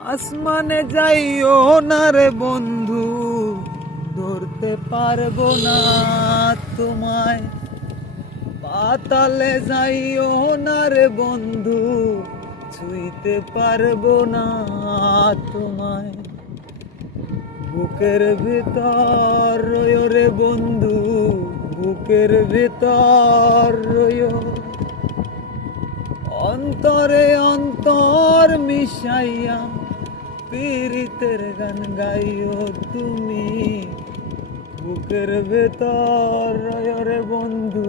আসমানে যাইও না রে বন্ধু, ধরতে পারবো না তোমায়। পাতালে যাইও না রে বন্ধু, ছুঁইতে পারবো না তোমায়। বুকের ভিতর রয়ো রে বন্ধু, বুকের ভিতর রয়ো। অন্তরে অন্তর মিশাইয়া পীড়িতের গান গাইও তুমি। বুকের ভেতর রয় রে বন্ধু,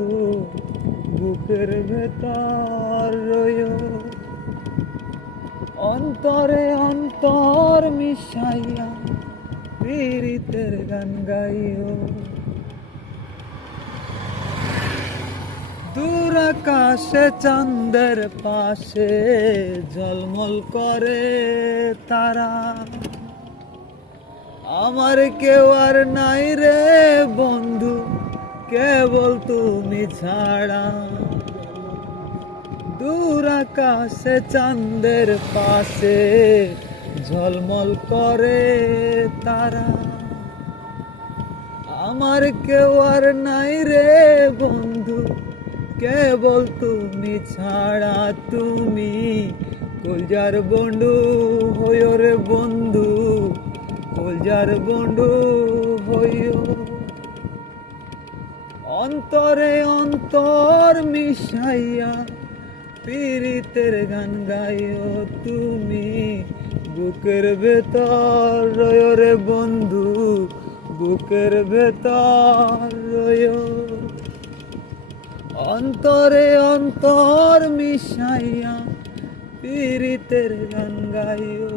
বুকের ভেতর রয়। অন্তরে অন্তর মিশাইয়া পীড়িতের গান গাইও। দূর আকাশে চাঁদের পাশে ঝলমল করে তারা। আমার কেউ আর নাই রে বন্ধু, কেবল তুমি ছাড়া। দূর আকাশে চাঁদের পাশে ঝলমল করে তারা। আমার কেউ আর নাই রে বন্ধু, কেবল তুমি ছাড়া। তুমি কলজার বন্ধু হইও রে বন্ধু, কলজার বন্ধু হইও। অন্তরে অন্তর মিশাইয়া পীড়িতের গান গাইও তুমি। বুকের ভেতর রয় রে বন্ধু, বুকের ভেতর রয়। অন্তরে অন্তর মিশাইয়া পীড়িতের গান গাইও।